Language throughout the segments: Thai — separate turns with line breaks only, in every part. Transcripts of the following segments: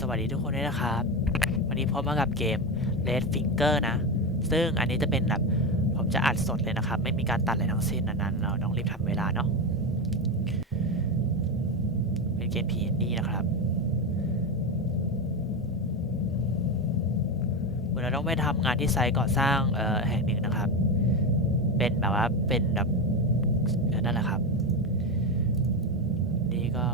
สวัสดีทุกคนด้วยนะครับ วันนี้พบมากับเกม Red Finger นะ ซึ่งอันนี้จะเป็นแบบ ผมจะอัดสดเลยนะครับ ไม่มีการตัดอะไรทั้งสิ้นนั้นๆเราต้องรีบทำเวลาเนาะเป็นเกมพีนี่นะครับเหมือนเราต้องไปทำงานที่ไซต์ก่อสร้างเอ่อแห่งหนึ่งนะครับ เป็นแบบว่าเป็นแบบเออนั่นแหละครับ นี่ก็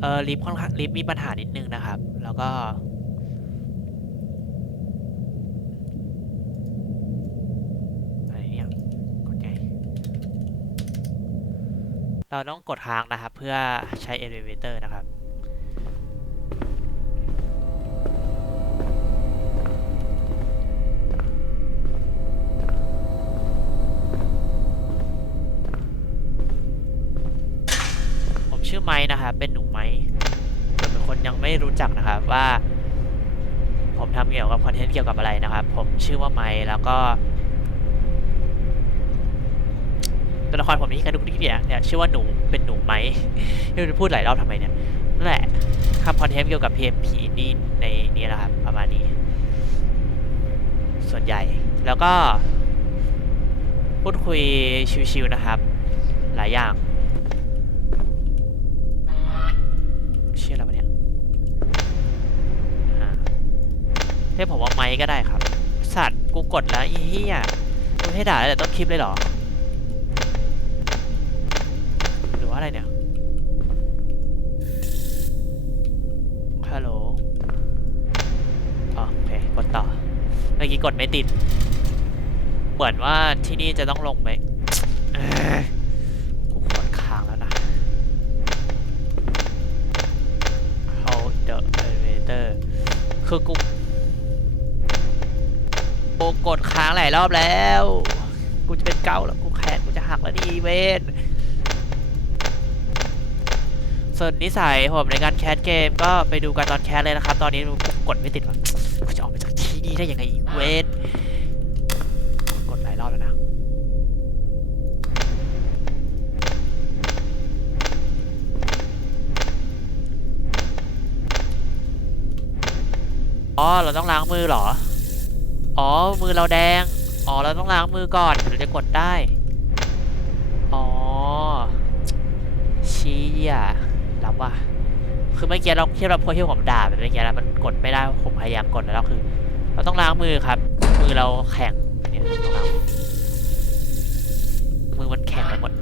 เออลิฟต์ค่อนข้างลิฟต์มีปัญหานิดนึงนะครับ แล้วก็ อะไรเนี่ย กดไง เราต้องกดค้างนะครับ เพื่อใช้ elevator นะครับ ชื่อไม้นะครับเป็นหนูไม้เผื่อเป็นคนยังไม่รู้จักนะครับว่า ผมทำเกี่ยวกับคอนเทนต์เกี่ยวกับอะไรนะครับ ผมชื่อว่าไม้แล้วก็ตัวละครผมนี่กระดุกดิกเนี่ยเนี่ยชื่อว่าหนูเป็นหนูไม้ไม่รู้พูดหลายรอบทำไมเนี่ยนั่นแหละทำคอนเทนต์เกี่ยวกับ PMP นี่ในนี้แหละครับ ประมาณนี้ ส่วนใหญ่แล้วก็ พูดคุยชิวๆนะครับ หลายอย่าง เชื่ออะไรวะเนี่ยเรียกผมว่าไม้ก็ได้ครับ สัตว์กูกดแล้วไอ้เหี้ยมึงให้ด่าแต่ต้นคลิปเลยเหรอ หรือว่าอะไรเนี่ยฮัลโหลโอเค กดต่อ เมื่อกี้กดไม่ติด เหมือนว่าที่นี่จะต้องลงไป คือกูกูกดค้างหลายรอบแล้ว กูจะเป็นเกาแล้วกูแขนกูจะหักแล้วดีเวนส่วนนิสัยผมในการแคสเกมก็ไปดูกันตอนแคสเลยนะครับ ตอนนี้กูกดไม่ติดว่ะกูจะออกไปจากที่นี่ได้ยังไงเวน อ๋อ เราต้องล้างมือเหรอ อ๋อ มือเราแดง อ๋อ เราต้องล้างมือก่อนถึงจะกดได้ อ๋อ ชี้อะรับว่ะ คือเมื่อกี้เราเที่เราพูดที่ผมด่าไปเมื่อกี้แล้วมันกดไม่ได้ ผมพยายามกดแล้วคือ เราต้องล้างมือครับ มือเราแข็งเนี่ยต้องล้างมือมันแข็งไปหมด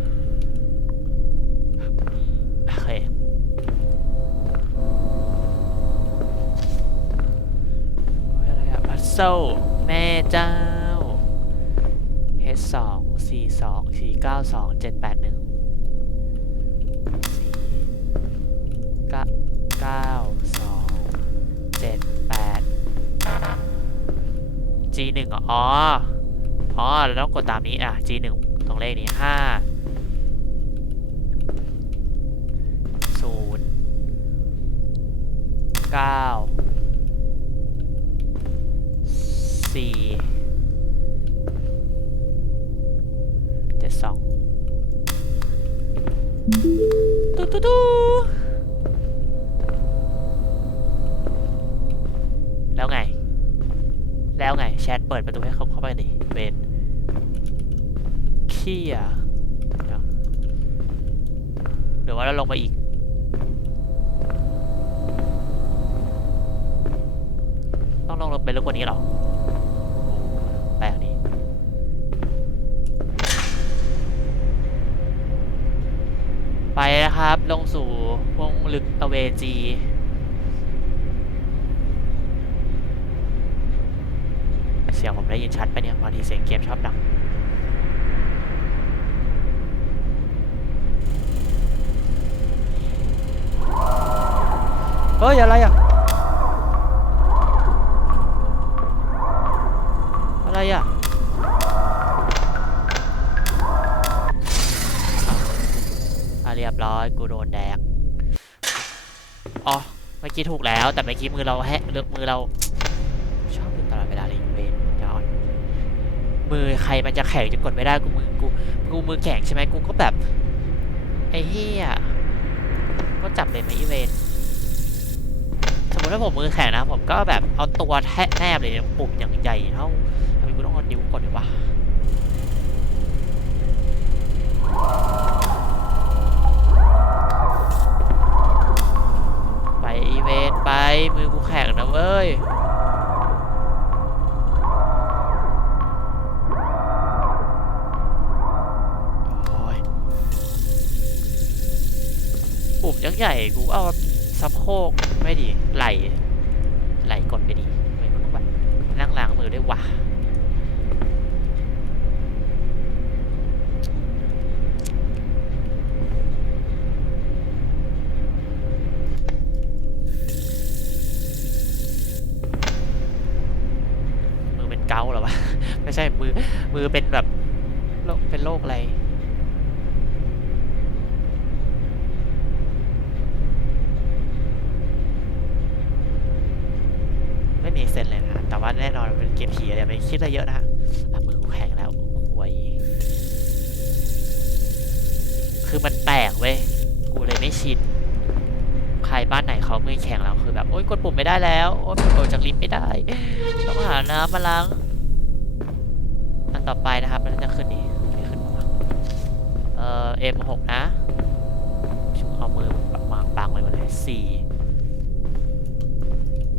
อะไรอะพัซแม่เจ้า H สองสี่สองสี่เก้าสองเจ็ดแปดหนึ่งเก้าสองเจ็ดแปด G หนึ่งอ๋อ อ๋อ เราต้องกดตามนี้ อะ G หนึ่งตรงเลขนี้ห้าศูนย์เก้า สี่เจ็ดสองตูตูตูแล้วไง แล้วไง แชทเปิดประตูให้เขาเข้าไปดิเวนขี้อะเดี๋ยหรือว่าเราลงไปอีก ต้องลงลงไปลึกกว่านี้หรอ ไปนะครับ ลงสู่วงลึกอเวจีเสียงผมได้ยินชัดไปเนี่ยบางทีเสียงเกมชอบดังเฮ้ย อะไรอะ กี้ถูกแล้ว แต่เมื่อกี้มือเราแฮะเลือกมือเรา ชอบลืมตลอดเวลาเลยเวนยอดมือใครมันจะแข็งจะกดไม่ได้กูมือกูกูมือแข็งใช่ไหมกูก็แบบไอ้เหี้ยก็จับเลยไหมอีเวนสมมติถ้าผมมือแข็งนะ ผมก็แบบเอาตัวแทะแนบเลยปุ่มอย่างใหญ่เท่าทำไมกูต้องเอานิ้วกดด้วยวะ อีเวนไปมือกูแข็งนะเว้ยโอ้ยปุ่มยักษ์ใหญ่กูเอาสะโพกไม่ดีไหลไหลกดไปดีไม่ต้องแบบนั่งล้างมือได้วยวะ ใช่มือ มือเป็นแบบเป็นโรคอะไรไม่มีเซนเลยนะ แต่ว่าแน่นอนเป็นเกมผีอะไรไม่คิดอะไรเยอะนะะมือกูแข็งแล้วหวยคือมันแปลกเว้ย กูเลยไม่ชิน ใครบ้านไหนเขามือแข็งแล้วคือแบบ โอ๊ยกดปุ่มไม่ได้แล้ว โอ๊ยกดจากลิฟต์ไม่ได้ ต้องหาน้ำมาล้าง ต่อไปนะครับมันจะขึ้นนี่ขึ้นวะเอ่อ M6 นะชุบเอามือบังบังไว้ก่อนเลยสี่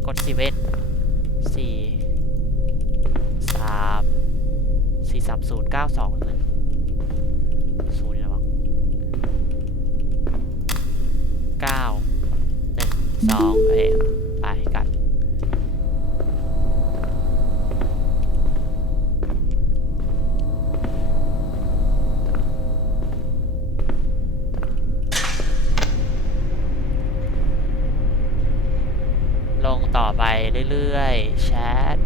กดซีเว่นสี่สามสี่สามศูนย์เก้าสองหนึ่งศูนย์นะบ้างเก้าหนึ่งสองเอ้ย เรื่อยๆแชท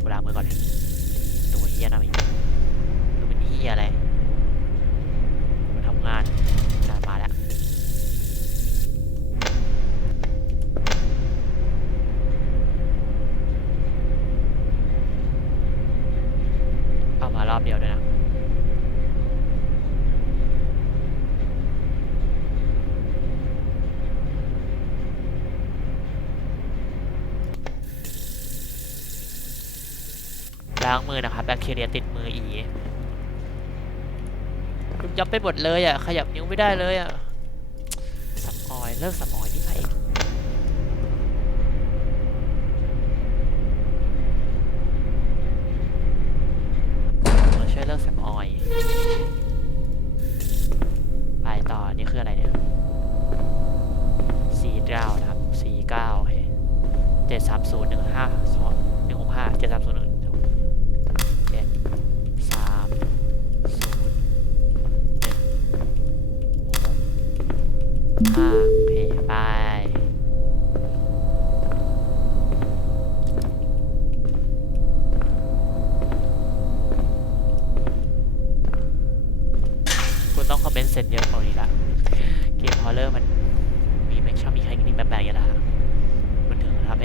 กูล้ามือก่อนตัวเฮียนะมีดูเป็นเฮียอะไรมาทำงานงานมาแล้วเอามารอบเดียวด้วยนะ ล้างมื อนะครับแบคทีเรียติดมืออีจุบจับไปหมดเลยอะ ขยับนิ้วไม่ได้เลยอะสับออยเลิกสับออยดิ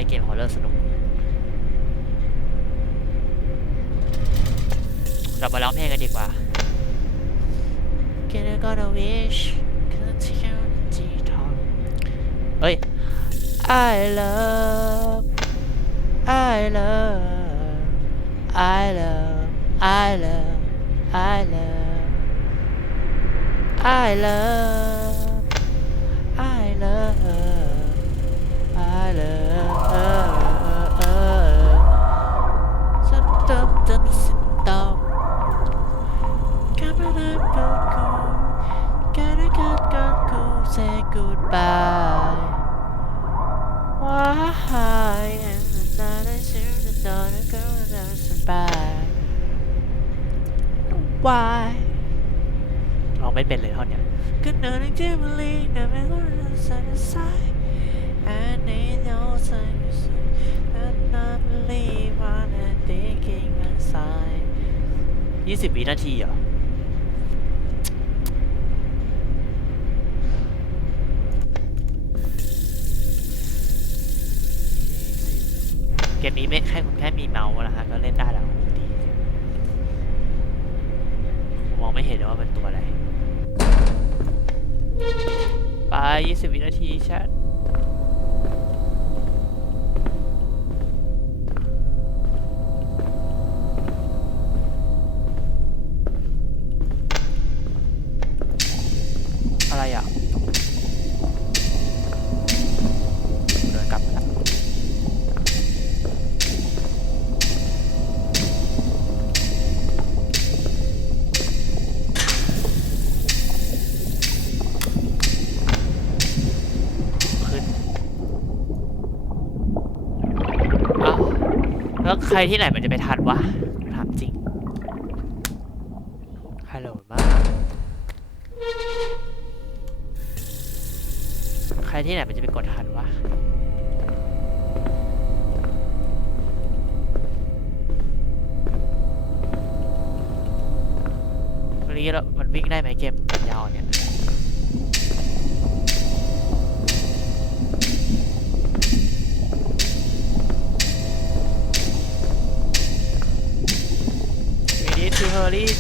เกมฮอลเลอร์สนุกเรามาร้องเพลงกันดีกว่า Can I got a wish Can I take you to talk เฮ้ย I love I love I love I love I love I love บายว้าหายนอนได้ชื่อนอนก็นอนสบาย why ร้องไม่เป็นเลยท่อนเนี้ย Good night and dear believe never gonna set aside I need no time to say That not believe what I'm thinking inside 20 วินาทีเหรอ เกมนี้ไม่แค่คุณแค่มีเมาส์นะฮะก็เล่นได้แล้วดีผมมองไม่เห็นว่าเป็นตัวอะไร ไป 20 วินาทีแชท แล้วใครที่ไหนมันจะไปทันวะถามจริงฮัลโหลมาใครที่ไหนมันจะไปกดทันวะวันนี้เรามันวิ่งได้ไหมเกมปัญญาอ่อนเนี่ย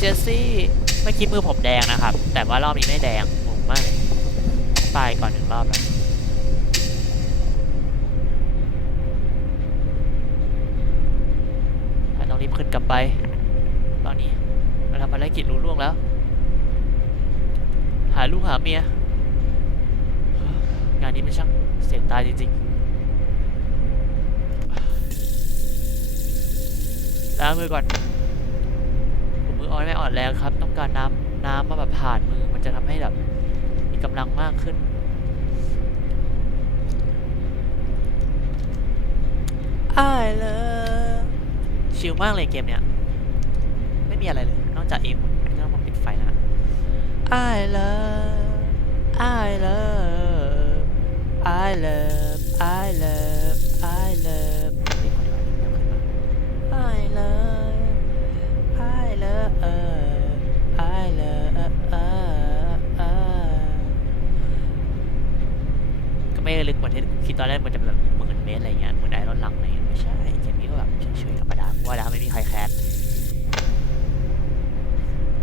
to hurry Jesse เมื่อกี้มือผมแดงนะครับ แต่ว่ารอบนี้ไม่แดงงงมากเลยต้องตายก่อนหนึ่งรอบแล้วอะต้องรีบขึ้นกลับไป ตอนนี้เราทำภารกิจรู้ล่วงแล้ว หาลูกหาเมีย งานนี้มันช่างเสียงตายจริงๆล้างมือก่อน มมืออ่อนไม่อ่อนแรงครับ ต้องการน้ำน้ำมาแบบผ่านมือมันจะทำให้แบบมีกำลังมากขึ้น I love ชิลมากเลยเกมเนี้ย ไม่มีอะไรเลย นอกจากเองที่ต้องมาปิดไฟนะ I love I love I love I love I love ไม่ได้ลึกเหมือนที่คิดตอนแรกมันจะแบบหมื่นเมตรอะไรเงี้ยเหมือนไอรอนลังอะไรเงี้ยไม่ใช่เกมนี้ก็แบบเฉยๆธรรมดาเพราะว่าดาไม่มีใครแคส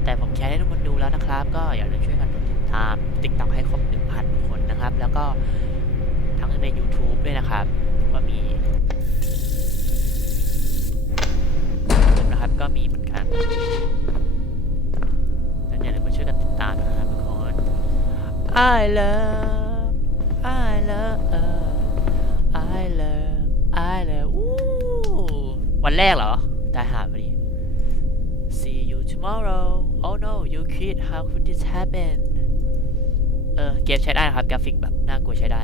แต่ผมแชร์ให้ทุกคนดูแล้วนะครับ ก็อย่าลืมช่วยกันกดติดตามติ๊กต็อกให้ครบ 1,000 คนนะครับ แล้วก็ทั้งใน YouTube ด้วยนะครับ ก็มีนะครับก็มีเหมือนกันงั้นอย่าลืมมาช่วยกันติดตามนะครับทุกคน I love I love I love I love วันแรกเหรอ ได้หาพอดี See you tomorrow Oh no you kid how could this happen เออ เกมใช้ได้นะครับ กราฟิกแบบน่ากลัวใช้ได้